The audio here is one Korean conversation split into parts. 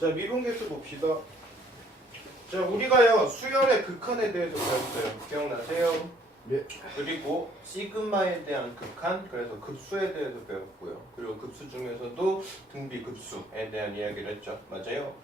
자, 미분계수 봅시다. 자, 우리가요 수열의 극한에 대해서 배웠어요. 기억나세요? 네. 그리고 시그마에 대한 극한, 그래서 급수에 대해서 배웠고요. 그리고 급수 중에서도 등비급수에 대한 이야기를 했죠. 맞아요?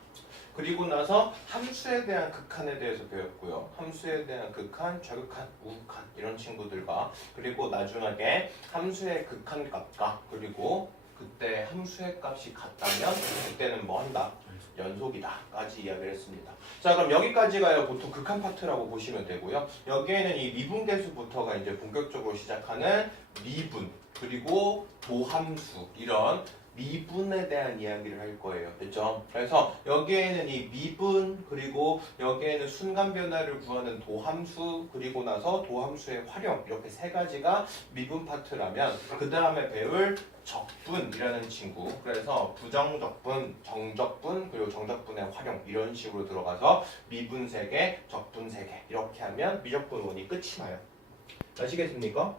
그리고 나서 함수에 대한 극한에 대해서 배웠고요. 함수에 대한 극한, 좌극한, 우극한 이런 친구들과 그리고 나중에 함수의 극한값과 그리고 그때 함수의 값이 같다면 그때는 뭐 한다? 연속이다까지 이야기를 했습니다. 자, 그럼 여기까지가요 보통 극한 파트라고 보시면 되고요. 여기에는 이 미분계수부터가 이제 본격적으로 시작하는 미분 그리고 도함수 이런 미분에 대한 이야기를 할 거예요. 그렇죠? 그래서 여기에는 이 미분 그리고 여기에는 순간 변화를 구하는 도함수 그리고 나서 도함수의 활용 이렇게 세 가지가 미분 파트라면 그 다음에 배울 적분이라는 친구 그래서 부정적분, 정적분 그리고 정적분의 활용 이런 식으로 들어가서 미분 3개, 적분 3개 이렇게 하면 미적분 원이 끝이 나요. 아시겠습니까?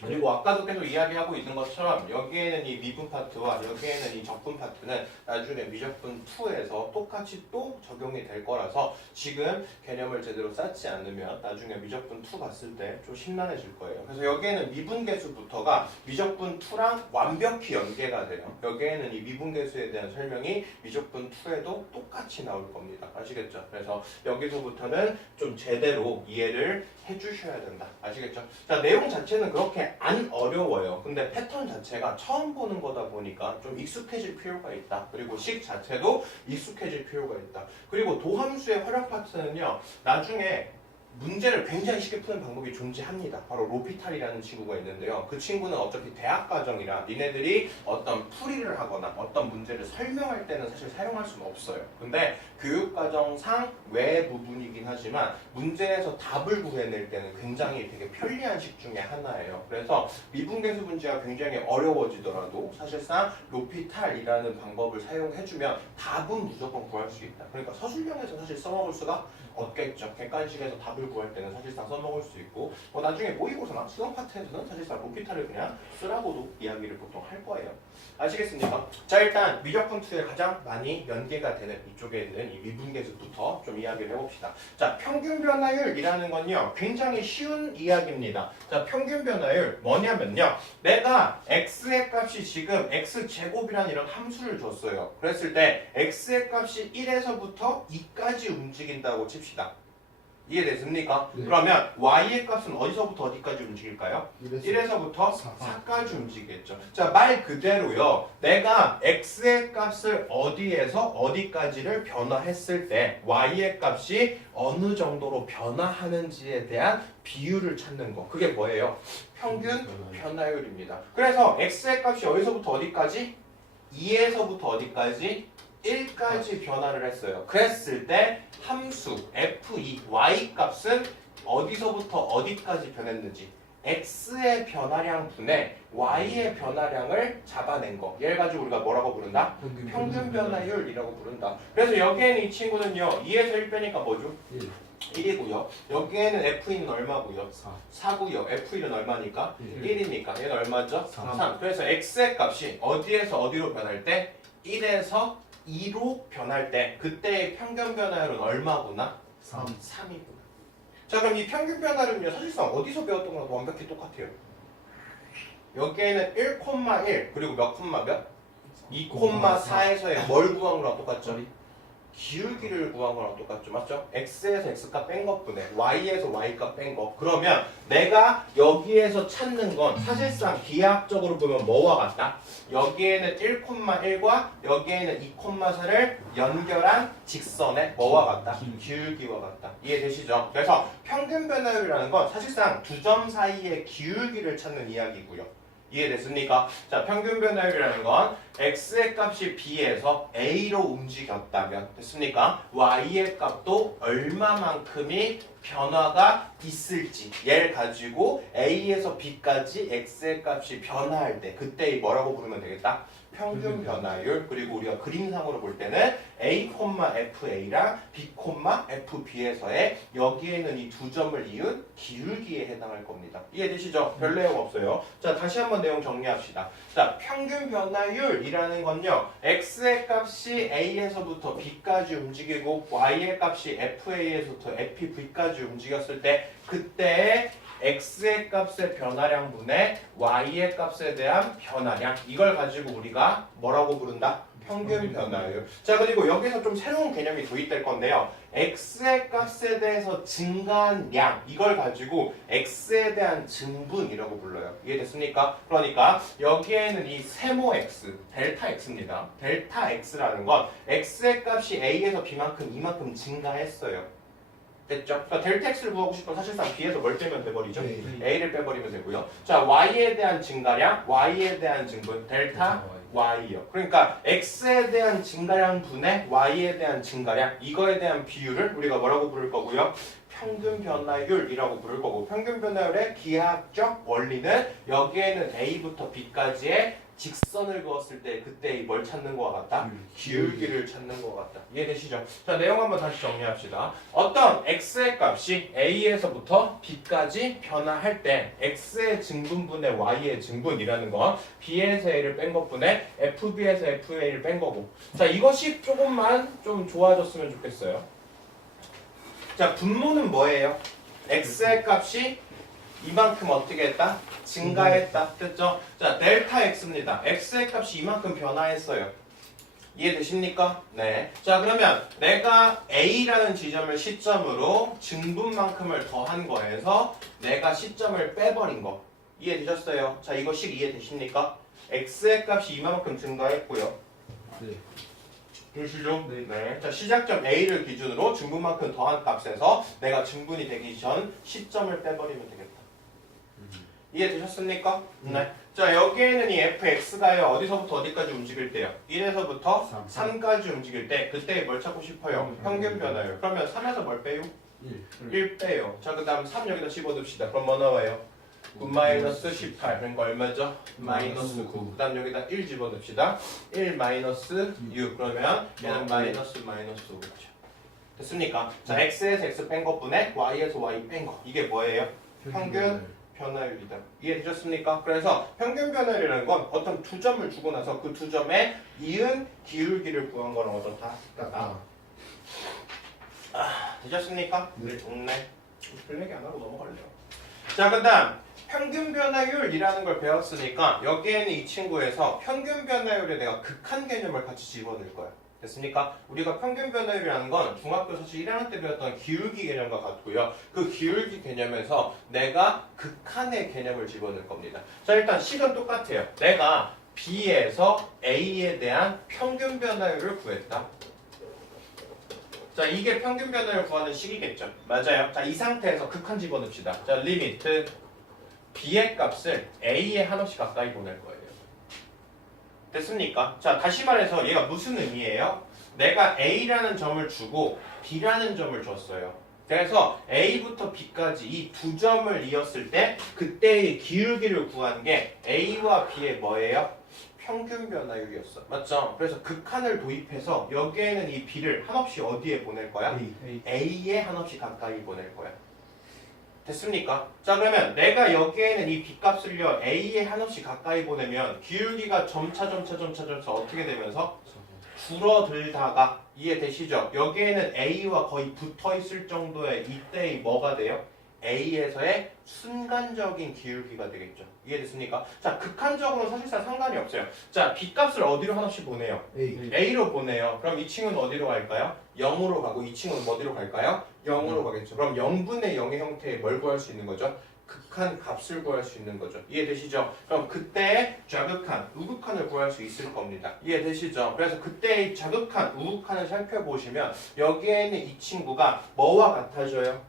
그리고 아까도 계속 이야기하고 있는 것처럼 여기에는 이 미분 파트와 여기에는 이 적분 파트는 나중에 미적분 2에서 똑같이 또 적용이 될 거라서 지금 개념을 제대로 쌓지 않으면 나중에 미적분 2 봤을 때 좀 심란해질 거예요. 그래서 여기에는 미분계수부터가 미적분 2랑 완벽히 연계가 돼요. 여기에는 이 미분계수에 대한 설명이 미적분 2에도 똑같이 나올 겁니다. 아시겠죠? 그래서 여기서부터는 좀 제대로 이해를 해주셔야 된다. 아시겠죠? 자, 내용 자체는 그렇게 안 어려워요. 근데 패턴 자체가 처음 보는 거다 보니까 좀 익숙해질 필요가 있다. 그리고 식 자체도 익숙해질 필요가 있다. 그리고 도함수의 활용 파트는요. 나중에 문제를 굉장히 쉽게 푸는 방법이 존재합니다. 바로 로피탈이라는 친구가 있는데요. 그 친구는 어차피 대학 과정이라 니네들이 어떤 풀이를 하거나 어떤 문제를 설명할 때는 사실 사용할 수는 없어요. 근데 교육과정상 외 부분이긴 하지만 문제에서 답을 구해낼 때는 굉장히 되게 편리한 식 중에 하나예요. 그래서 미분계수 문제가 굉장히 어려워지더라도 사실상 로피탈이라는 방법을 사용해주면 답은 무조건 구할 수 있다. 그러니까 서술형에서 사실 써먹을 수가 없겠죠. 객관식에서 답을 구할 때는 사실상 써먹을 수 있고 나중에 모의고사나 수능 파트에서는 사실상 로피탈을 그냥 쓰라고도 이야기를 보통 할 거예요. 아시겠습니까? 자, 일단 미적분 2에 가장 많이 연계가 되는 이쪽에 있는 이 미분계수부터 좀 이야기를 해봅시다. 자, 평균 변화율이라는 건요 굉장히 쉬운 이야기입니다. 자, 평균 변화율 뭐냐면요 내가 x의 값이 지금 x제곱이라는 이런 함수를 줬어요. 그랬을 때 x의 값이 1에서부터 2까지 움직인다고 칩시다. 이해됐습니까? 네. 그러면 y의 값은 어디서부터 어디까지 움직일까요? 1에서 1에서부터 4까지 움직이겠죠. 자, 말 그대로요. 내가 x의 값을 어디에서 어디까지를 변화했을 때 y의 값이 어느 정도로 변화하는지에 대한 비율을 찾는 거. 그게 뭐예요? 평균 변화율입니다. 그래서 x의 값이 어디서부터 어디까지? 2에서부터 어디까지? 1까지 변화를 했어요. 그랬을 때 함수 f2 y 값은 어디서부터 어디까지 변했는지 x의 변화량 분의 y의 변화량을 잡아낸 거. 얘를 가지고 우리가 뭐라고 부른다? 평균 변화율이라고 부른다. 그래서 여기에는 이 친구는요 2에서 1 빼니까 뭐죠? 1. 1이고요. 여기에는 f2는 얼마고요? 4. 4고요. f1은 얼마니까? 1. 1이니까 얘는 얼마죠? 3. 3. 그래서 x의 값이 어디에서 어디로 변할 때? 1에서 2로 변할 때 그때의 평균 변화율은 얼마구나? 3. 3이구나. 자, 그럼 이 평균 변화율은요 사실상 어디서 배웠던 거랑 완벽히 똑같아요. 여기에는 1,1 그리고 몇 콤마 몇? 2,4에서의 뭘 구한 거랑 똑같죠? 기울기를 구한 거랑 똑같죠. 맞죠? x에서 x값 뺀 것분에 y에서 y값 뺀 거. 그러면 내가 여기에서 찾는 건 사실상 기하학적으로 보면 뭐와 같다? 여기에는 1,1과 여기에는 2,4를 연결한 직선의 뭐와 같다? 기울기와 같다. 이해되시죠? 그래서 평균 변화율이라는 건 사실상 두 점 사이의 기울기를 찾는 이야기고요. 이해됐습니까? 자, 평균 변화율이라는 건 x의 값이 b에서 a로 움직였다면 됐습니까? y의 값도 얼마만큼이 변화가 있을지 얘를 가지고 a에서 b까지 x의 값이 변화할 때 그때 뭐라고 부르면 되겠다? 평균 변화율. 그리고 우리가 그림상으로 볼 때는 A, FA랑 B, FB에서의 여기에는 이 두 점을 이은 기울기에 해당할 겁니다. 이해되시죠? 별 내용 없어요. 자, 다시 한번 내용 정리합시다. 자, 평균 변화율이라는 건요, X의 값이 A에서부터 B까지 움직이고 Y의 값이 FA에서부터 FB까지 움직였을 때 그때 X의 값의 변화량분의 Y의 값에 대한 변화량, 이걸 가지고 우리가 뭐라고 부른다? 평균 변화율. 자, 그리고 여기서 좀 새로운 개념이 도입될 건데요. X의 값에 대해서 증가한 량, 이걸 가지고 X에 대한 증분이라고 불러요. 이해됐습니까? 그러니까 여기에는 이 세모 X, 델타 X입니다. 델타 X라는 건 X의 값이 A에서 B만큼 이만큼 증가했어요. 됐죠? 그러니까 델타 X를 구하고 싶으면 사실상 B에서 뭘 빼면 돼버리죠? A를 빼버리면 되고요. 자, Y에 대한 증가량, Y에 대한 증분, 델타 Y요. 그러니까 X에 대한 증가량 분의 Y에 대한 증가량, 이거에 대한 비율을 우리가 뭐라고 부를 거고요? 평균 변화율이라고 부를 거고, 평균 변화율의 기하학적 원리는 여기에는 A부터 B까지의 직선을 그었을 때 그때 뭘 찾는 것과 같다? 기울기를 찾는 것 같다. 이해되시죠? 자, 내용 한번 다시 정리합시다. 어떤 x의 값이 a에서부터 b까지 변화할 때 x의 증분분의 y의 증분이라는 건 b에서 a를 뺀 것분의 fb에서 fa를 뺀 거고, 자, 이것이 조금만 좀 좋아졌으면 좋겠어요. 자, 분모는 뭐예요? x의 값이 이만큼 어떻게 했다? 증가했다. 됐죠? 자, 델타 x입니다. x의 값이 이만큼 변화했어요. 이해되십니까? 네. 자, 그러면 내가 A라는 지점을 시점으로 증분만큼을 더한 거에서 내가 시점을 빼버린 거. 이해되셨어요? 자, 이것씩 이해되십니까? x의 값이 이만큼 증가했고요. 네. 되시죠? 네. 자, 시작점 A를 기준으로 증분만큼 더한 값에서 내가 증분이 되기 전 시점을 빼버리면 되겠다. 이해되셨습니까? 네. 자, 여기에는 이 fx가요, 어디서부터 어디까지 움직일 때요? 1에서부터 3까지 움직일 때 그때 뭘 찾고 싶어요? 평균 변화율. 그러면 3에서 뭘 빼요? 1 빼요. 자, 그 다음 3 여기다 집어둡시다. 그럼 뭐 나와요? 9 마이너스 18. 그러니까 얼마죠? 마이너스 9. 그 다음 여기다 1 집어넣읍시다. 1 마이너스 6. 그러면 얘는 마이너스 5죠. 됐습니까? 자, x에서 x 뺀 것분에 y에서 y 뺀 거. 이게 뭐예요? 평균 변화율이다. 이해되셨습니까? 그래서 평균 변화율이라는 건 어떤 두 점을 주고 나서 그 두 점에 이은 기울기를 구한 거랑 어떻다? 같다. 되셨습니까? 네. 별 얘기 안 하고 넘어갈래요. 자, 그 다음 평균 변화율이라는 걸 배웠으니까 여기에는 이 친구에서 평균 변화율에 내가 극한 개념을 같이 집어넣을 거야. 됐습니까? 우리가 평균 변화율이라는 건 중학교 사실 1학년 때 배웠던 기울기 개념과 같고요. 그 기울기 개념에서 내가 극한의 개념을 집어넣을 겁니다. 자, 일단 식은 똑같아요. 내가 B에서 A에 대한 평균 변화율을 구했다. 자, 이게 평균 변화율 구하는 식이겠죠. 맞아요. 자, 이 상태에서 극한 집어넣읍시다. 자, 리미트 B의 값을 A에 한없이 가까이 보낼 거예요. 됐습니까? 자, 다시 말해서 얘가 무슨 의미예요? 내가 A라는 점을 주고 B라는 점을 줬어요. 그래서 A부터 B까지 이 두 점을 이었을 때 그때의 기울기를 구한 게 A와 B의 뭐예요? 평균 변화율이었어. 맞죠? 그래서 극한을 도입해서 여기에는 이 B를 한없이 어디에 보낼 거야? A에 한없이 가까이 보낼 거야. 됐습니까? 자, 그러면 내가 여기에는 이 B값을요 A에 한없이 가까이 보내면 기울기가 점차 어떻게 되면서 줄어들다가, 이해되시죠? 여기에는 A와 거의 붙어있을 정도의 이때의 뭐가 돼요? A에서의 순간적인 기울기가 되겠죠. 이해됐습니까? 자, 극한적으로는 사실상 상관이 없어요. 자, B값을 어디로 한없이 보내요? A로 보내요. 그럼 이 친구는 어디로 갈까요? 0으로 가고 이 친구는 어디로 갈까요? 0으로 가겠죠. 그럼 0분의 0의 형태의 뭘 구할 수 있는 거죠? 극한 값을 구할 수 있는 거죠. 이해되시죠? 그럼 그때의 좌극한, 우극한을 구할 수 있을 겁니다. 이해되시죠? 그래서 그때의 좌극한, 우극한을 살펴보시면 여기에는 이 친구가 뭐와 같아져요?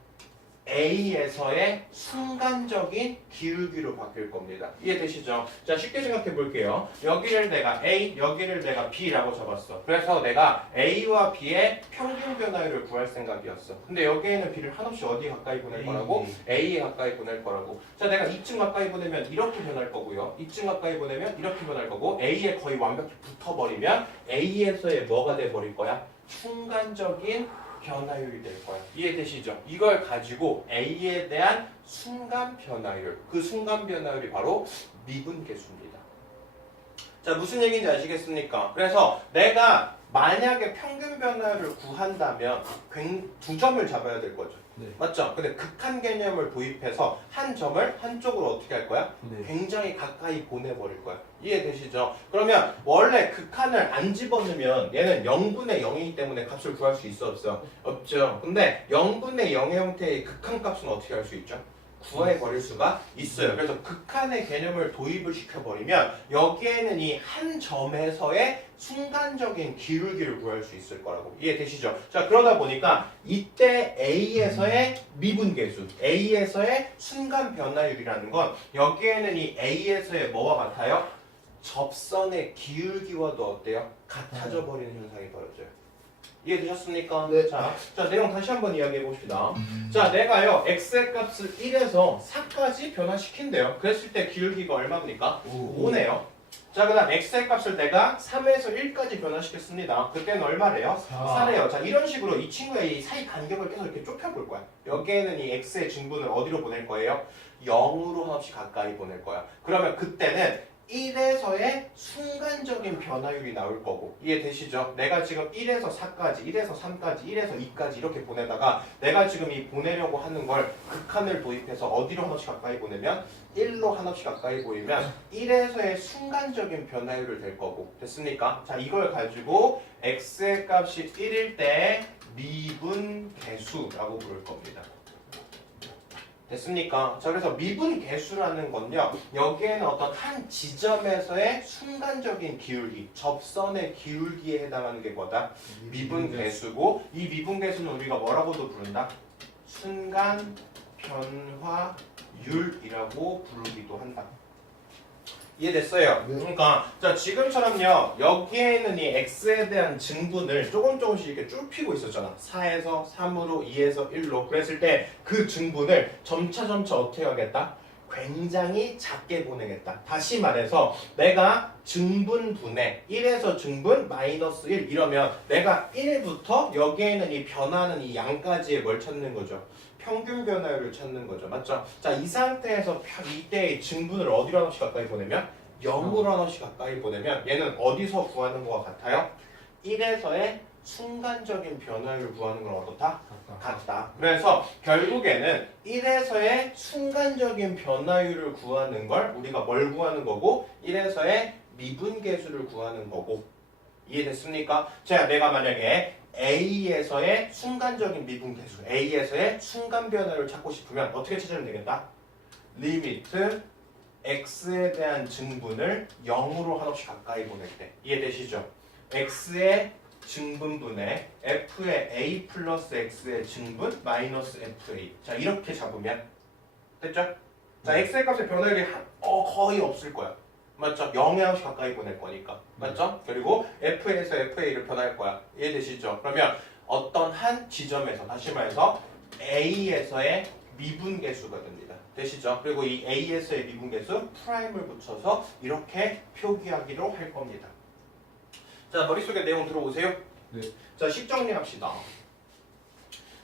A에서의 순간적인 기울기로 바뀔 겁니다. 이해되시죠? 자, 쉽게 생각해 볼게요. 여기를 내가 A, 여기를 내가 B라고 잡았어. 그래서 내가 A와 B의 평균 변화율을 구할 생각이었어. 근데 여기에는 B를 한없이 어디 가까이 보낼 거라고? A에 가까이 보낼 거라고. 자, 내가 이쯤 가까이 보내면 이렇게 변할 거고요. 이쯤 가까이 보내면 이렇게 변할 거고, A에 거의 완벽히 붙어버리면 A에서의 뭐가 돼버릴 거야? 순간적인 변화율이 될 거야. 이해되시죠? 이걸 가지고 A에 대한 순간 변화율, 그 순간 변화율이 바로 미분계수입니다. 자, 무슨 얘기인지 아시겠습니까? 그래서 내가 만약에 평균 변화율을 구한다면 두 점을 잡아야 될 거죠. 네. 맞죠? 근데 극한 개념을 도입해서 한 점을 한쪽으로 어떻게 할 거야? 네. 굉장히 가까이 보내버릴 거야. 이해되시죠? 그러면 원래 극한을 안 집어넣으면 얘는 0분의 0이기 때문에 값을 구할 수 있어 없어? 없죠. 근데 0분의 0의 형태의 극한 값은 어떻게 할 수 있죠? 구해버릴 수가 있어요. 그래서 극한의 개념을 도입을 시켜버리면 여기에는 이 한 점에서의 순간적인 기울기를 구할 수 있을 거라고. 이해되시죠? 자, 그러다 보니까 이때 A에서의 미분계수, A에서의 순간 변화율이라는 건 여기에는 이 A에서의 뭐와 같아요? 접선의 기울기와도 어때요? 같아져 버리는 현상이 벌어져요. 이해되셨습니까? 네. 자, 내용 다시 한번 이야기해 봅시다. 자, 내가요 x의 값을 1에서 4까지 변화시킨대요. 그랬을 때 기울기가 얼마입니까? 5네요. 자, 그 다음 x의 값을 내가 3에서 1까지 변화시켰습니다. 그때는 얼마래요? 4래요. 자, 이런 식으로 이 친구의 이 사이 간격을 계속 이렇게 좁혀볼 거야. 여기에는 이 x의 증분을 어디로 보낼 거예요? 0으로 한없이 가까이 보낼 거야. 그러면 그때는 1에서의 순간적인 변화율이 나올 거고. 이해되시죠? 내가 지금 1에서 4까지, 1에서 3까지, 1에서 2까지 이렇게 보내다가 내가 지금 이 보내려고 하는 걸 극한을 도입해서 어디로 한없이 가까이 보내면 1로 한없이 가까이 보이면 1에서의 순간적인 변화율을 될 거고. 됐습니까? 자, 이걸 가지고 x의 값이 1일 때 미분계수라고 부를 겁니다. 됐습니까? 자, 그래서 미분계수라는 건요, 여기에는 어떤 한 지점에서의 순간적인 기울기, 접선의 기울기에 해당하는 게 뭐다? 미분계수고, 이 미분계수는 우리가 뭐라고도 부른다? 순간 변화율이라고 부르기도 한다. 이해됐어요? 네. 그러니까 자, 지금처럼요, 여기에는 이 x에 대한 증분을 조금씩 이렇게 좁히고 있었잖아. 4에서 3으로 2에서 1로. 그랬을 때 그 증분을 점차 어떻게 하겠다? 굉장히 작게 보내겠다. 다시 말해서 내가 증분분해 1에서 증분 마이너스 1 이러면 내가 1부터 여기에는 이 변하는 이 양까지의 뭘 찾는 거죠? 평균 변화율을 찾는 거죠. 맞죠? 자, 이 상태에서 이때의 증분을 어디로 하나씩 가까이 보내면? 0으로 하나씩 가까이 보내면 얘는 어디서 구하는 것과 같아요? 1에서의 순간적인 변화율을 구하는 건 어떻다? 같다. 그래서 결국에는 1에서의 순간적인 변화율을 구하는 걸 우리가 뭘 구하는 거고 1에서의 미분계수를 구하는 거고. 이해됐습니까? 자, 내가 만약에 A에서의 순간적인 미분계수, A에서의 순간 변화를 찾고 싶으면 어떻게 찾으면 되겠다? 리미트 x에 대한 증분을 0으로 한없이 가까이 보낼 때. 이해되시죠? x의 증분분의 f의 a 플러스 x의 증분 마이너스 fa. 자, 이렇게 잡으면 됐죠? 자, x의 값의 변화율이 거의 없을 거야. 맞죠? 0에 한없이 가까이 보낼 거니까. 맞죠? 그리고 f에서 fa를 변할 거야. 이해되시죠? 그러면 어떤 한 지점에서, 다시 말해서 a에서의 미분계수가 됩니다. 되시죠? 그리고 이 a에서의 미분계수 프라임을 붙여서 이렇게 표기하기로 할 겁니다. 자, 머릿속에 내용 들어오세요? 네. 자, 식 정리합시다.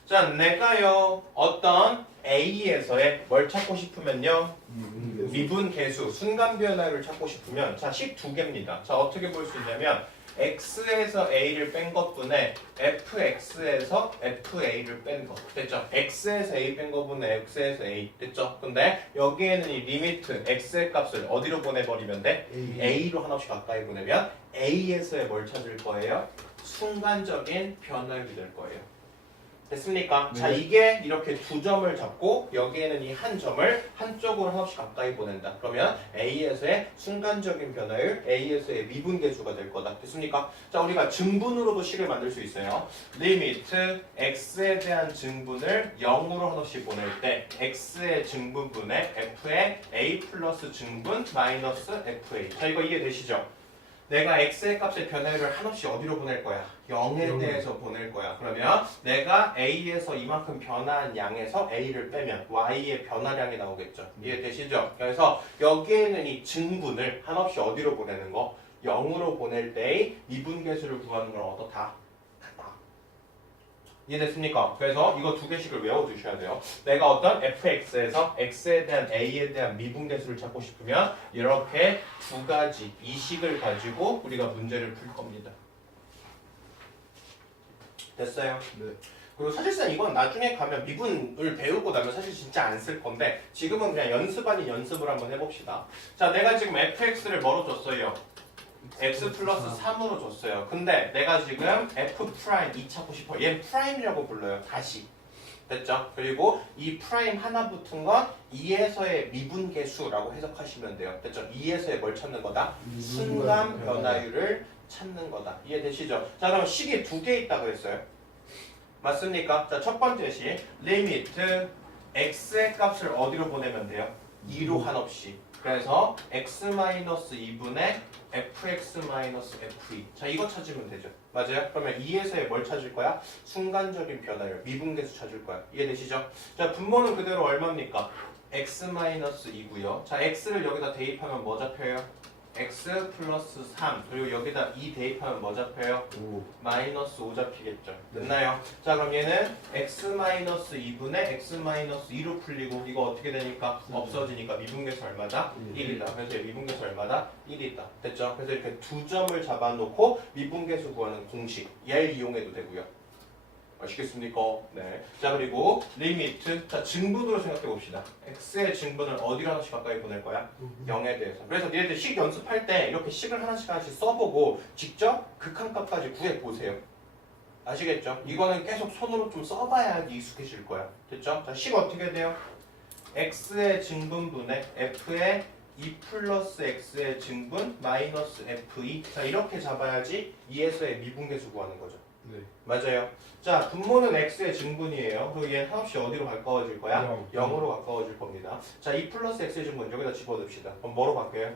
자, 내가요 어떤 A에서의 뭘 찾고 싶으면요 미분계수, 순간 변화를 찾고 싶으면 자, 식 두 개입니다. 자, 어떻게 볼 수 있냐면 x에서 a를 뺀 것분에 fx에서 fa를 뺀 것. 됐죠? x에서 a 뺀 것분에 x에서 a. 됐죠? 근데 여기에는 이 리미트 x의 값을 어디로 보내버리면 돼? a로 하나씩 가까이 보내면 a에서의 뭘 찾을 거예요? 순간적인 변화율이 될 거예요. 됐습니까? 네. 자, 이게 이렇게 두 점을 잡고 여기에는 이 한 점을 한쪽으로 하나씩 가까이 보낸다. 그러면 A에서의 순간적인 변화율, A에서의 미분계수가 될 거다. 됐습니까? 자, 우리가 증분으로도 식을 만들 수 있어요. 리미트 X에 대한 증분을 0으로 하나씩 보낼 때 X의 증분분의 F의 A 플러스 증분 마이너스 FA. 자, 이거 이해되시죠? 내가 x의 값의 변화율을 한없이 어디로 보낼 거야? 0에 대해서 보낼 거야. 그러면 내가 a에서 이만큼 변화한 양에서 a를 빼면 y의 변화량이 나오겠죠. 이해되시죠? 그래서 여기에는 이 증분을 한없이 어디로 보내는 거? 0으로 보낼 때의 미분계수를 구하는 건 어떻다? 같다. 이해됐습니까? 그래서 이거 두 개씩을 외워두셔야 돼요. 내가 어떤 fx에서 x에 대한 a에 대한 미분계수를 찾고 싶으면 이렇게 두 가지 이 식을 가지고 우리가 문제를 풀 겁니다. 됐어요? 네. 그리고 사실상 이건 나중에 가면 미분을 배우고 나면 사실 진짜 안 쓸 건데 지금은 그냥 연습 아닌 연습을 한번 해봅시다. 자, 내가 지금 fx를 뭐로 줬어요? x 플러스 3으로 줬어요. 근데 내가 지금 f 프라임 2 찾고 싶어. 얘는 프라임이라고 불러요. 다시. 됐죠? 그리고 이 프라임 하나 붙은 건 2에서의 미분계수라고 해석하시면 돼요. 됐죠? 2에서의 뭘 찾는 거다? 순간 변화율을 찾는 거다. 이해되시죠? 자, 그럼 식이 두 개 있다고 그랬어요. 맞습니까? 자, 첫 번째 식 리미트 x의 값을 어디로 보내면 돼요? 2로 한없이. 그래서 x-2분의 fx-fe. 자, 이거 찾으면 되죠. 맞아요? 그러면 2에서의 뭘 찾을 거야? 순간적인 변화율, 미분계수 찾을 거야. 이해되시죠? 자, 분모는 그대로 얼마입니까? x-2고요. 자, x를 여기다 대입하면 뭐 잡혀요? x 플러스 3. 그리고 여기다 2 대입하면 뭐 잡혀요? 5. 마이너스 5 잡히겠죠. 됐나요? 자, 그럼 얘는 x-2분의 x-2로 풀리고 이거 어떻게 되니까? 없어지니까 미분계수 얼마다? 1이다. 그래서 미분계수 얼마다? 1이다. 됐죠? 그래서 이렇게 두 점을 잡아놓고 미분계수 구하는 공식 얘를 이용해도 되고요. 아시겠습니까? 네. 자, 그리고 리미트. 자, 증분으로 생각해 봅시다. x의 증분을 어디로 하나씩 가까이 보낼 거야? 0에 대해서. 그래서 니네들 식 연습할 때 이렇게 식을 하나씩 써보고 직접 극한값까지 구해 보세요. 아시겠죠? 이거는 계속 손으로 좀 써봐야 익숙해질 거야. 됐죠? 자, 식 어떻게 돼요? x의 증분분의 f의 2 플러스 x의 증분 마이너스 fe. 자, 이렇게 잡아야지 2에서의 미분계수 구하는 거죠. 네. 맞아요. 자, 분모는 x의 증분이에요. 그리고 얘는 한없이 어디로 가까워질 거야? 0으로 가까워질 겁니다. 자, 2 플러스 x의 증분 여기다 집어넣읍시다. 그럼 뭐로 바뀌어요?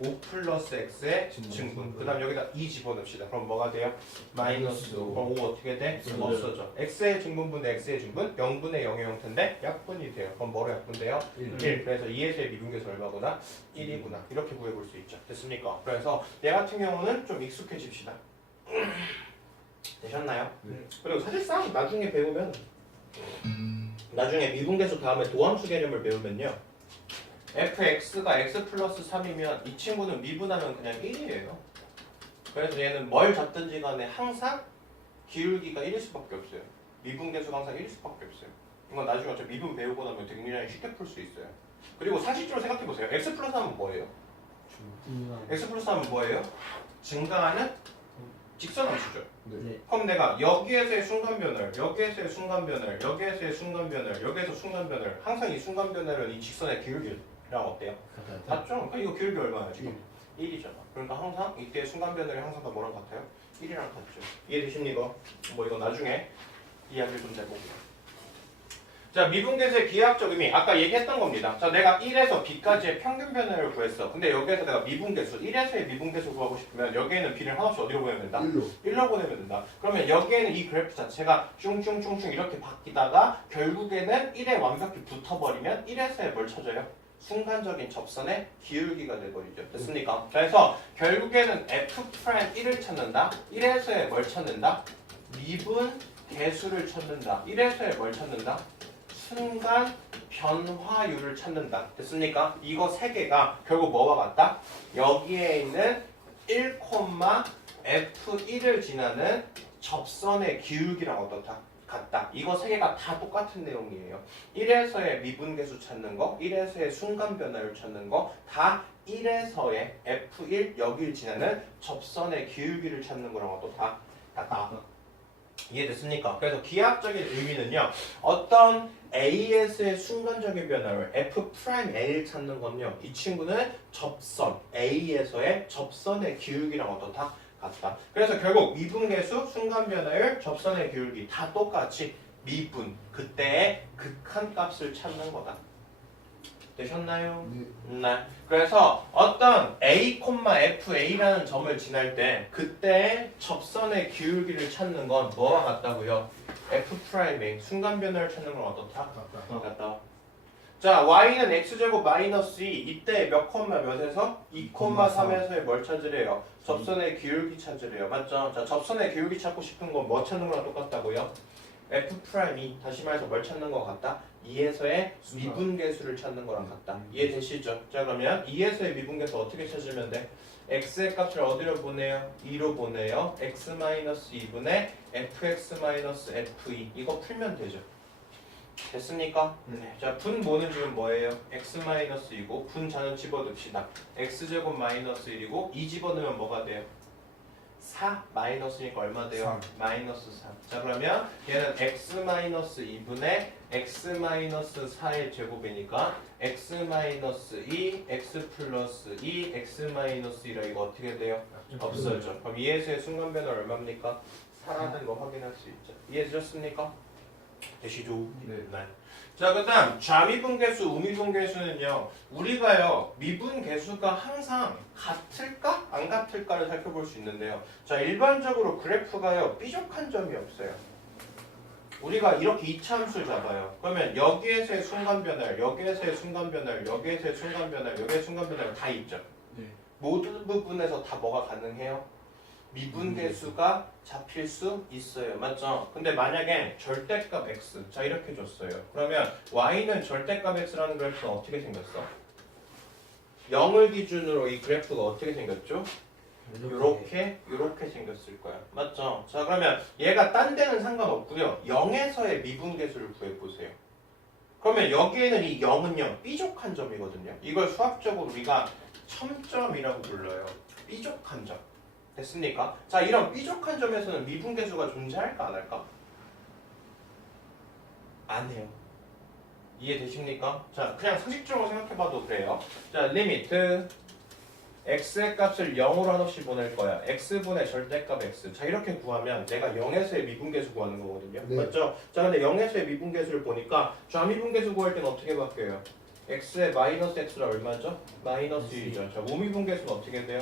5 플러스 x의 증분. 그 다음 여기다 2 집어넣읍시다. 그럼 뭐가 돼요? 마이너스 5. 그럼 5 어떻게 돼? 없어져. x의 증분분의 x의 증분 0분의 0의 형태인데 약분이 돼요. 그럼 뭐로 약분돼요? 1. 그래서 2에서의 미분계수 얼마구나? 1이구나. 이렇게 구해볼 수 있죠. 됐습니까? 그래서 얘 같은 경우는 좀 익숙해집시다. 되셨나요? 네. 그리고 사실상 나중에 배우면 나중에 미분계수 다음에 도함수 개념을 배우면요 fx가 x 플러스 3이면 이 친구는 미분하면 그냥 1이에요. 그래서 얘는 뭘 잡든지 간에 항상 기울기가 1일 수밖에 없어요. 미분계수가 항상 1일 수밖에 없어요. 이건 나중에 어차피 미분 배우고 나면 굉장히 쉽게 풀 수 있어요. 그리고 사실적으로 생각해보세요. x 플러스 3은 뭐예요? x 플러스 3은 뭐예요? 증가하는 직선함수죠. 네. 그럼 내가 여기에서의 순간변을, 여기에서의 순간변을, 여기에서의 순간변을, 여기에서 순간변을 항상 이 순간변화는 이 직선의 기울기랑 어때요? 같죠? 그러니까 이거 기울기 얼마야 지금? 1이잖아. 그러니까 항상 이때 순간변열이 항상 다 뭐랑 같아요? 1이랑 같죠. 이해되십니까? 뭐 이거 나중에 이야기를 좀 해보고요. 자, 미분계수의 기하학적 의미 아까 얘기했던 겁니다. 자, 내가 1에서 b까지의 평균 변화를 구했어. 근데 여기에서 내가 미분계수 1에서의 미분계수 구하고 싶으면 여기에는 b를 한없이 어디로 보내면 된다? 1로 보내면 된다. 그러면 여기에는 이 그래프 자체가 쭝쭝쭝쭝 이렇게 바뀌다가 결국에는 1에 완벽히 붙어버리면 1에서의 뭘 찾아요? 순간적인 접선의 기울기가 돼버리죠. 됐습니까? 그래서 결국에는 f'1을 찾는다. 1에서의 뭘 찾는다? 미분 계수를 찾는다. 1에서의 뭘 찾는다? 순간 변화율을 찾는다. 됐습니까? 이거 세 개가 결국 뭐와 같다? 여기에 있는 1,f1을 지나는 접선의 기울기랑 어떻다? 같다. 이거 세 개가 다 똑같은 내용이에요. 1에서의 미분계수 찾는 거, 1에서의 순간 변화율 찾는 거, 다 1에서의 F1 여기를 지나는 접선의 기울기를 찾는 거랑 어떻다? 같다. 이해됐습니까? 그래서 기하학적인 의미는요. 어떤 AS의 순간적인 변화를 F'A를 찾는 건요. 이 친구는 접선, A에서의 접선의 기울기랑 어떻다? 같다. 그래서 결국 미분계수, 순간 변화율, 접선의 기울기 다 똑같이 미분, 그때의 극한값을 찾는 거다. 되셨나요? 네. 그래서 어떤 A, FA라는 점을 지날 때 그때 접선의 기울기를 찾는 건 뭐와 같다고요? F'ing 순간 변화를 찾는 건 어떻다? 같다. 자, y는 x제곱 마이너스 2 이때 몇 콤마 몇에서? 2,3에서의 뭘 찾으래요? 접선의 기울기 찾으래요. 맞죠? 자, 접선의 기울기 찾고 싶은 건 뭐 찾는 거랑 똑같다고요? F'이 다시 말해서 뭘 찾는 것 같다? 2에서의 미분계수를 찾는 거랑 같다. 이해되시죠? 자, 그러면 2에서의 미분계수 어떻게 찾으면 돼? x의 값을 어디로 보내요? 2로 보내요. x-2분의 fx-fe 이거 풀면 되죠. 됐습니까? 네. 자, 분모는 지금 뭐예요? x-2고 분자는 집어넣읍시다. x제곱 마이너스 1이고 2 집어넣으면 뭐가 돼요? 4 마이너스니까 얼마 돼요? 3. 마이너스 3. 자, 그러면 얘는 x-2분의 x-4의 제곱이니까 x-2, x 플러스 2, x-1라 이거 어떻게 돼요? 없어져. 그럼 2에서의 순간 변화 얼마입니까? 4라는 거 확인할 수 있죠. 이해되셨습니까? 되시죠? 네. 자, 그 다음 좌미분계수, 우미분계수는요. 우리가요. 미분계수가 항상 같을까? 안 같을까를 살펴볼 수 있는데요. 자, 일반적으로 그래프가요. 삐죽한 점이 없어요. 우리가 이렇게 이차함수 잡아요. 그러면 여기에서의 순간 변화율, 여기에서의 순간 변화율, 여기에서의 순간 변화율, 여기의 순간 변화율 다 있죠. 네. 모든 부분에서 다 뭐가 가능해요? 미분계수가 잡힐 수 있어요. 맞죠? 근데 만약에 절대값 x, 자 이렇게 줬어요. 그러면 y는 절대값 x라는 그래프는 어떻게 생겼어? 0을 기준으로 이 그래프가 어떻게 생겼죠? 요렇게 생겼을 거야. 맞죠? 자, 그러면 얘가 딴 데는 상관없고요. 0에서의 미분계수를 구해보세요. 그러면 여기에는 이 0은요 삐죽한 점이거든요. 이걸 수학적으로 우리가 첨점이라고 불러요. 삐죽한 점. 됐습니까? 자, 이런 삐죽한 점에서는 미분계수가 존재할까 안 할까? 안 해요. 이해되십니까? 자, 그냥 상식적으로 생각해봐도 그래요. 자, 리미트 x의 값을 0으로 한없이 보낼 거야. x분의 절대값 x. 자, 이렇게 구하면 내가 0에서의 미분계수 구하는 거거든요. 네. 맞죠? 자, 근데 0에서의 미분계수를 보니까 좌미분계수 구할 때는 어떻게 바뀌어요? x의 마이너스 x가 얼마죠? 마이너스 1이죠. 자, 우미분계수는 어떻게 돼요?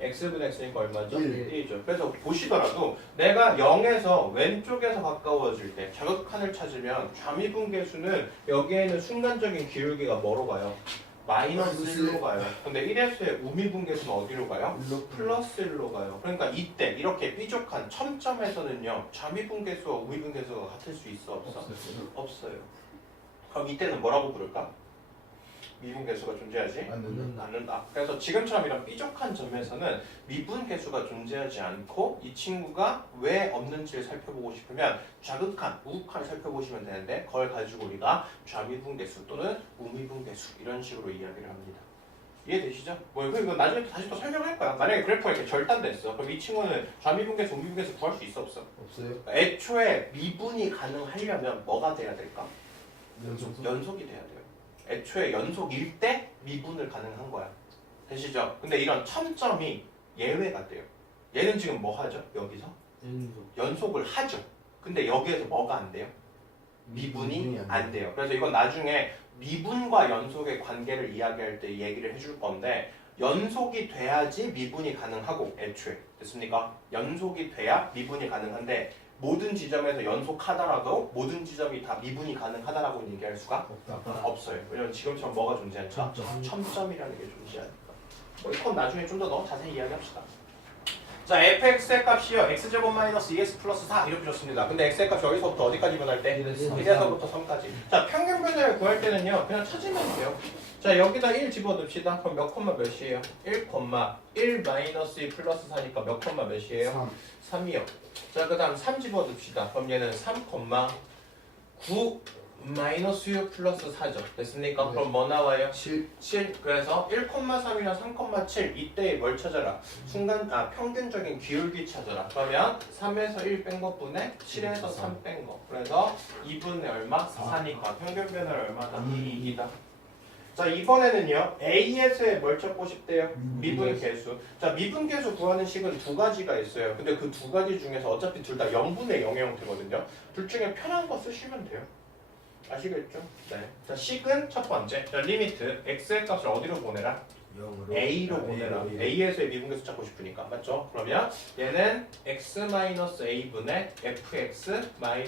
x분의 x니까 얼마죠? 1이죠. 그래서 보시더라도 내가 0에서 왼쪽에서 가까워질 때 자극한을 찾으면 좌미분계수는 여기에는 순간적인 기울기가 뭐로 가요? 마이너스 1로 가요. 근데 1에서의 우미분계수는 어디로 가요? 플러스 1로 가요. 그러니까 이때 이렇게 삐죽한 첨점에서는요 좌미분계수와 우미분계수가 같을 수 있어? 없어? 없어요. 그럼 이때는 뭐라고 부를까? 미분계수가 존재하지 않는다. 그래서 지금처럼 이런 삐죽한 점에서는 미분계수가 존재하지 않고 이 친구가 왜 없는지를 살펴보고 싶으면 좌극한, 우극한을 살펴보시면 되는데 그걸 가지고 우리가 좌미분계수 또는 우미분계수 이런 식으로 이야기를 합니다. 이해되시죠? 뭐 이거 나중에 다시 또 설명할 거야. 만약에 그래프가 이렇게 절단됐어. 그럼 이 친구는 좌미분계수, 우미분계수 구할 수 있어 없어? 없어요? 애초에 미분이 가능하려면 뭐가 돼야 될까? 연속이 돼야 돼요. 애초에 연속일 때 미분을 가능한 거야. 되시죠? 근데 이런 첨점이 예외가 돼요. 얘는 지금 뭐 하죠? 여기서? 연속을 하죠. 근데 여기에서 뭐가 안 돼요? 미분이 안 돼요. 그래서 이건 나중에 미분과 연속의 관계를 이야기할 때 얘기를 해줄 건데 연속이 돼야지 미분이 가능하고 애초에 됐습니까? 연속이 돼야 미분이 가능한데 모든 지점에서 연속하더라도 모든 지점이 다 미분이 가능하다라고 얘기할 수가 없어요. 왜냐면 지금처럼 뭐가 존재하니까? 첨점이라는 게 존재하니까. 뭐 이건 나중에 좀 더 자세히 이야기합시다. 자, fx의 값이요. x제곱 마이너스 2x 플러스 4 이렇게 줬습니다. 근데 x의 값이 여기서부터 어디까지 변할 때? 1에서부터 3까지. 자, 평균 변화를 구할 때는요. 그냥 찾으면 돼요. 자, 여기다 1 집어넣읍시다. 그럼 몇 콤마 몇이에요? 1 마이너스 2 플러스 4니까 몇 콤마 몇이에요? 3이요. 자, 그 다음 3 집어넣읍시다. 그럼 얘는 3, 9 마이너스 6 플러스 4죠. 됐습니까? 네. 그럼 뭐 나와요? 7 7. 그래서 1,3이나 3,7 이때에 뭘 찾아라? 평균적인 기울기 찾아라. 그러면 3에서 1 뺀 것분에 7에서 3 뺀 거. 그래서 2분의 얼마? 4니까 평균 변화 얼마다? 2이다. 자, 이번에는요. A에서의 뭘 찾고 싶대요? 미분계수. 자, 미분계수 구하는 식은 두 가지가 있어요. 근데 그 두 가지 중에서 어차피 둘 다 0분의 0의 형태거든요. 둘 중에 편한 거 쓰시면 돼요. 아시겠죠? 네. 자, 식은 첫 번째. 자, 리미트 x의 값을 어디로 보내라? 0으로 a로 보내라. a에서의 미분계수 찾고 싶으니까. 맞죠? 그러면 얘는 x-a분의 fx-fa.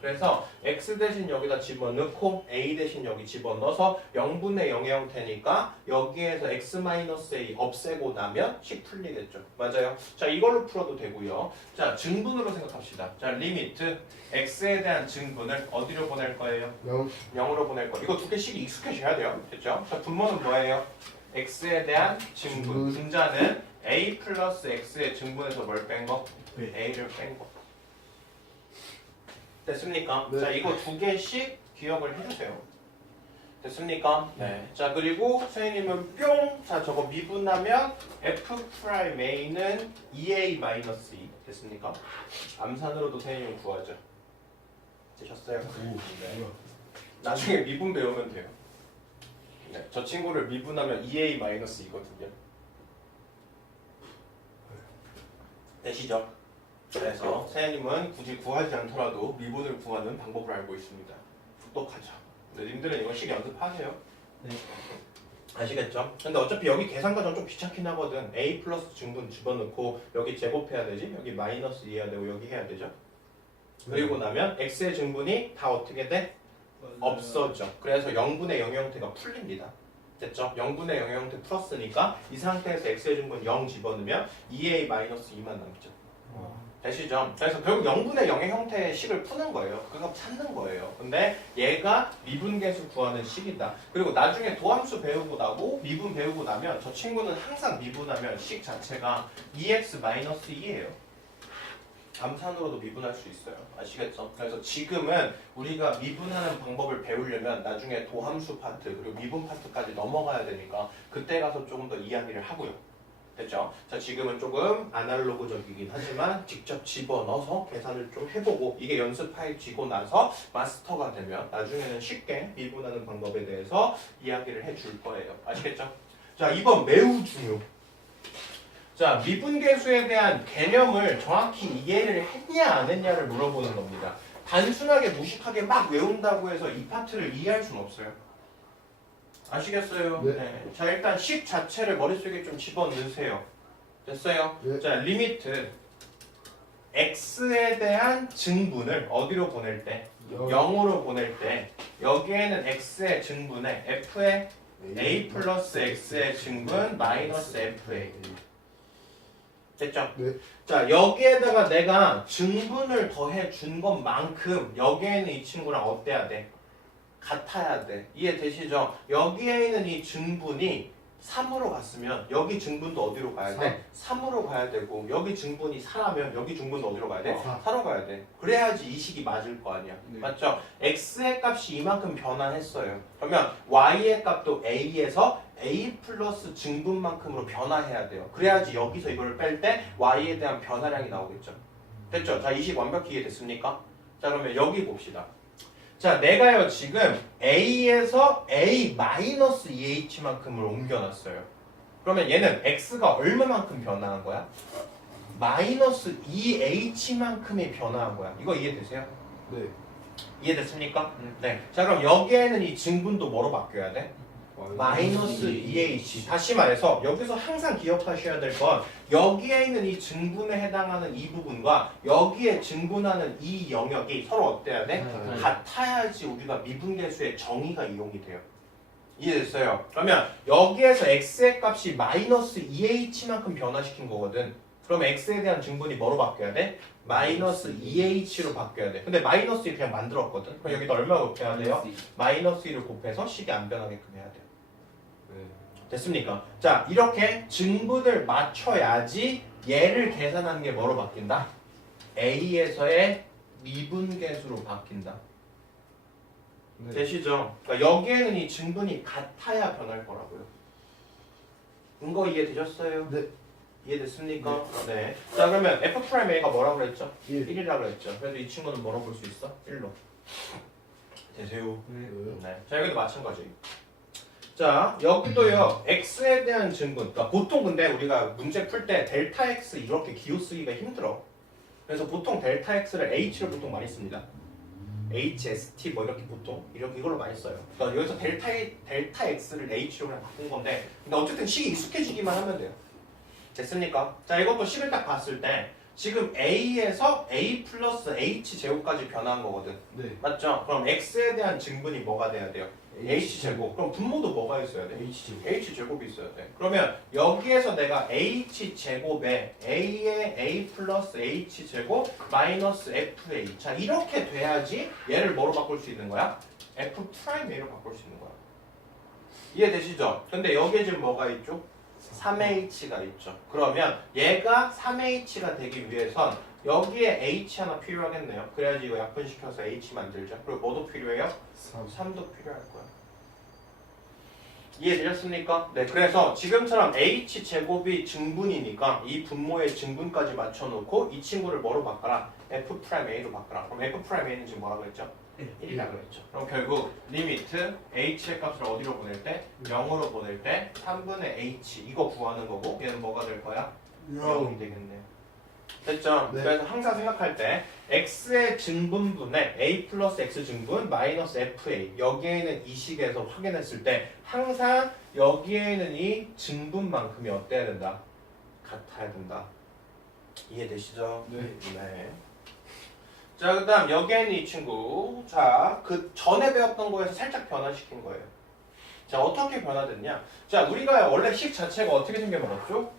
그래서 x 대신 여기다 집어넣고 a 대신 여기 집어넣어서 0분의 0의 형태니까 여기에서 x-a 없애고 나면 식 풀리겠죠. 맞아요? 자, 이걸로 풀어도 되고요. 자, 증분으로 생각합시다. 자, 리미트 x에 대한 증분을 어디로 보낼 거예요? 0 0으로 보낼 거. 이거 두 개씩 익숙해져야 돼요. 됐죠? 자, 분모는 뭐예요? x에 대한 증분. 분자는 a 플러스 x의 증분에서 뭘 뺀 거? 네. a를 뺀 거. 됐습니까? 네. 자, 이거 두 개씩 기억을 해주세요. 됐습니까? 네. 자, 그리고 선생님은 뿅! 자, 저거 미분하면 f 프라임 a는 2a 마이너스 2. 됐습니까? 암산으로도 선생님 구하죠. 되셨어요? 네. 나중에 미분 배우면 돼요. 네, 저 친구를 미분하면 2a-2거든요. 되시죠? 그래서 선생님은 굳이 구하지 않더라도 미분을 구하는 방법을 알고 있습니다. 똑똑하죠. 근데 님들은 이거 식 연습하세요. 네. 아시겠죠? 근데 어차피 여기 계산 과정 좀 귀찮긴 하거든. a 플러스 증분 집어넣고 여기 제곱해야 되지. 여기 마이너스 해야 되고 여기 해야 되죠. 그리고 나면 x의 증분이 다 어떻게 돼? 없어져. 그래서 0분의 0의 형태가 풀립니다. 됐죠? 0분의 0의 형태 풀었으니까 이 상태에서 x의 증분 0 집어넣으면 2a-2만 남죠. 되시죠? 그래서 결국 0분의 0의 형태의 식을 푸는 거예요. 그거 찾는 거예요. 근데 얘가 미분계수 구하는 식이다. 그리고 나중에 도함수 배우고 나고 미분 배우고 나면 저 친구는 항상 미분하면 식 자체가 2x-2예요. 암산으로도 미분할 수 있어요. 아시겠죠? 그래서 지금은 우리가 미분하는 방법을 배우려면 나중에 도함수 파트 그리고 미분 파트까지 넘어가야 되니까 그때 가서 조금 더 이야기를 하고요. 됐죠? 자, 지금은 조금 아날로그적이긴 하지만 직접 집어넣어서 계산을 좀 해보고 이게 연습 파헤치고 나서 마스터가 되면 나중에는 쉽게 미분하는 방법에 대해서 이야기를 해줄 거예요. 아시겠죠? 자, 이번 매우 중요. 자, 미분계수에 대한 개념을 정확히 이해를 했냐 안 했냐를 물어보는 겁니다. 단순하게 무식하게 막 외운다고 해서 이 파트를 이해할 수는 없어요. 아시겠어요? 네. 자, 일단 식 자체를 머릿속에 좀 집어넣으세요. 됐어요? 네. 자, 리미트 x에 대한 증분을 어디로 보낼 때? 0으로 보낼 때 여기에는 x의 증분에 f의 a 플러스 x의 증분 마이너스 fa. 됐죠? 네. 자, 여기에다가 내가 증분을 더해 준 것만큼 여기에는 이 친구랑 어때야 돼? 같아야 돼. 이해되시죠? 여기에 있는 이 증분이 3으로 갔으면 여기 증분도 어디로 가야 돼? 3으로 가야 되고 여기 증분이 4라면 여기 증분도 어디로 가야 돼? 4로 가야 돼. 그래야지 이 식이 맞을 거 아니야. 네. 맞죠? x의 값이 이만큼 변환했어요. 그러면 y의 값도 a에서 a 플러스 증분만큼으로 변화해야 돼요. 그래야지 여기서 이걸 뺄 때 y에 대한 변화량이 나오겠죠. 됐죠? 자, 이 식 완벽히 이해됐습니까? 자, 그러면 여기 봅시다. 자, 내가요 지금 a에서 a-2h만큼을 옮겨놨어요. 그러면 얘는 x가 얼마만큼 변화한 거야? 마이너스 2h만큼이 변화한 거야. 이거 이해되세요? 네. 이해됐습니까? 네. 자, 그럼 여기에는 이 증분도 뭐로 바뀌어야 돼? 마이너스 2h. 다시 말해서 여기서 항상 기억하셔야 될 건 여기에 있는 이 증분에 해당하는 이 부분과 여기에 증분하는 이 영역이 서로 어때야 돼? 네. 같아야지 우리가 미분계수의 정의가 이용이 돼요. 이해됐어요? 그러면 여기에서 x의 값이 마이너스 2h만큼 변화시킨 거거든. 그러면 x에 대한 증분이 뭐로 바뀌어야 돼? 마이너스 2h로 바뀌어야 돼. 근데 마이너스 2 그냥 만들었거든. 그럼 여기다 얼마 곱해야 돼요? 마이너스 2를 곱해서 식이 안 변하게끔 해야 돼요. 됐습니까? 자, 이렇게 증분을 맞춰야지 얘를 계산하는 게 뭐로 바뀐다? a에서의 미분계수로 바뀐다. 네. 되시죠? 그러니까 여기에는 이 증분이 같아야 변할 거라고요. 이거 이해되셨어요? 네. 이해됐습니까? 네. 자 그러면 F'A가 뭐라고 그랬죠? 1. 1이라고 그랬죠. 그래서 이 친구는 뭐라고 볼 수 있어? 1로. 되세요. 네. 네. 자 여기도 마찬가지. 자 여기도요 x에 대한 증분. 그러니까 보통 근데 우리가 문제 풀 때 델타 x 이렇게 기호 쓰기가 힘들어. 그래서 보통 델타 x를 h를 보통 많이 씁니다. HST 뭐 이렇게 보통 이걸로 많이 써요. 그러니까 여기서 델타 x를 h로 그냥 바꾼 건데, 근데 어쨌든 식이 익숙해지기만 하면 돼요. 됐습니까? 자 이것도 식을 딱 봤을 때 지금 a에서 a 플러스 h 제곱까지 변한 거거든. 네. 맞죠? 그럼 x에 대한 증분이 뭐가 돼야 돼요? h 제곱. 그럼 분모도 뭐가 있어야 돼? H제곱. h 제곱이 있어야 돼. 그러면 여기에서 내가 h 제곱에 a의 a 플러스 h 제곱 마이너스 fa. 자 이렇게 돼야지 얘를 뭐로 바꿀 수 있는 거야? f 프라임 a로 바꿀 수 있는 거야. 이해되시죠? 근데 여기에 지금 뭐가 있죠? 3h가 있죠. 그러면 얘가 3h가 되기 위해선 여기에 h 하나 필요하겠네요. 그래야지 이거 약분시켜서 h 만들죠. 그리고 뭐도 필요해요? 3도 필요할 거야. 이해되셨습니까? 네, 그래서 지금처럼 h 제곱이 증분이니까 이 분모의 증분까지 맞춰놓고 이 친구를 뭐로 바꿔라? f 프라임 a로 바꿔라. 그럼 f 프라임 a는 지금 뭐라고 했죠? 1이라고 그랬죠. 그럼 결국 리미트 h의 값을 어디로 보낼 때? 0으로 보낼 때 3분의 h 이거 구하는 거고, 얘는 뭐가 될 거야? 0이 되겠네요. 됐죠? 네. 그래서 항상 생각할 때 x의 증분분의 a 플러스 x 증분 마이너스 fa, 여기에는 이 식에서 확인했을 때 항상 여기에는 이 증분만큼이 어때야 된다? 같아야 된다. 이해되시죠? 네. 네. 자, 그 다음 여기에는 이 친구. 자, 그 전에 배웠던 거에서 살짝 변화시킨 거예요. 자, 어떻게 변화됐냐? 자, 우리가 원래 식 자체가 어떻게 생겨먹었죠?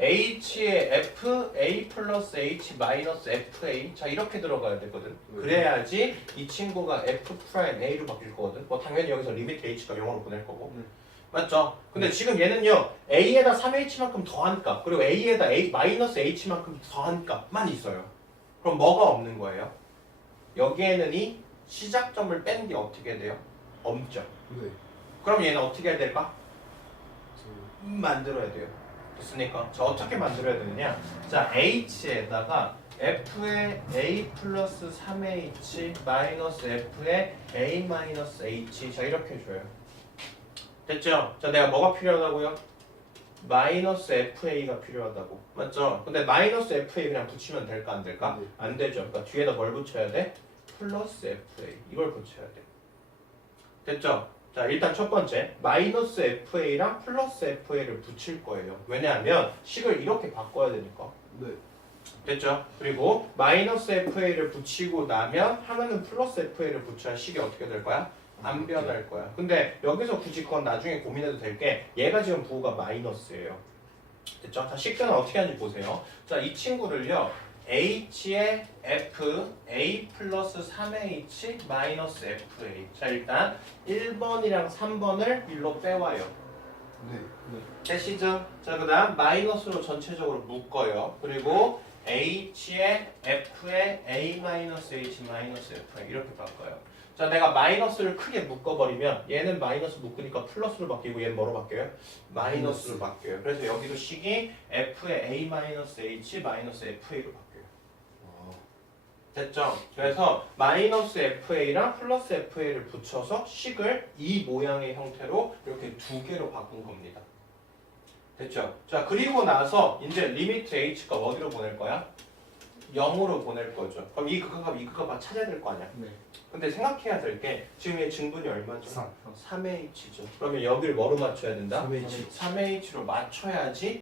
h의 f, a 플러스 h 마이너스 fa. 자, 이렇게 들어가야 되거든. 그래야지 이 친구가 f 프라임 a로 바뀔 거거든. 뭐 당연히 여기서 리미트 h가 0으로 보낼 거고. 맞죠? 근데 지금 얘는요, a에다 3h만큼 더한 값, 그리고 a에다 a 마이너스 h만큼 더한 값만 있어요. 그럼 뭐가 없는 거예요? 여기에는 이 시작점을 뺀 게 어떻게 돼요? 없죠. 네. 그럼 얘는 어떻게 해야 될까? 저 만들어야 돼요. 됐습니까? 자, 어떻게 만들어야 되느냐? 자, h에다가 f의 a 플러스 3h 마이너스 f의 a 마이너스 h. 자, 이렇게 줘요. 됐죠? 자, 내가 뭐가 필요하다고요? 마이너스 fa가 필요하다고. 맞죠? 근데 마이너스 fa 그냥 붙이면 될까 안 될까? 네. 안 되죠. 그러니까 뒤에다 뭘 붙여야 돼? 플러스 fa. 이걸 붙여야 돼. 됐죠? 자, 일단 첫 번째 마이너스 fa랑 플러스 fa를 붙일 거예요. 왜냐하면 식을 이렇게 바꿔야 되니까. 네. 됐죠? 그리고 마이너스 fa를 붙이고 나면 하나는 플러스 fa를 붙여야 식이 어떻게 될 거야? 안 변할 거야. 근데 여기서 굳이 그건 나중에 고민해도 될 게, 얘가 지금 부호가 마이너스예요. 됐죠? 자, 식변을 어떻게 하는지 보세요. 자, 이 친구를요, h의 f, a 플러스 3h 마이너스 fa. 자, 일단 1번이랑 3번을 일로 빼와요. 네. 되시죠? 자, 그 다음 마이너스로 전체적으로 묶어요. 그리고 h의 f의 a 마이너스 h 마이너스 fa 이렇게 바꿔요. 자, 내가 마이너스를 크게 묶어버리면 얘는 마이너스 묶으니까 플러스로 바뀌고 얘는 뭐로 바뀌어요? 마이너스로 바뀌어요. 그래서 여기도 식이 f의 a 마이너스 h 마이너스 fa로 바뀌어요. 아. 됐죠? 그래서 마이너스 fa랑 플러스 fa를 붙여서 식을 이 모양의 형태로 이렇게 두 개로 바꾼 겁니다. 됐죠? 자, 그리고 나서 이제 리미트 h가 어디로 보낼 거야? 0으로 보낼 거죠. 그럼 이 극합, 이 극합 찾아야 될 거 아니야? 네. 근데 생각해야 될 게 지금 얘 증분이 얼마죠? 3. 3h죠. 그러면 여기를 뭐로 맞춰야 된다? 3H. 3h로 맞춰야지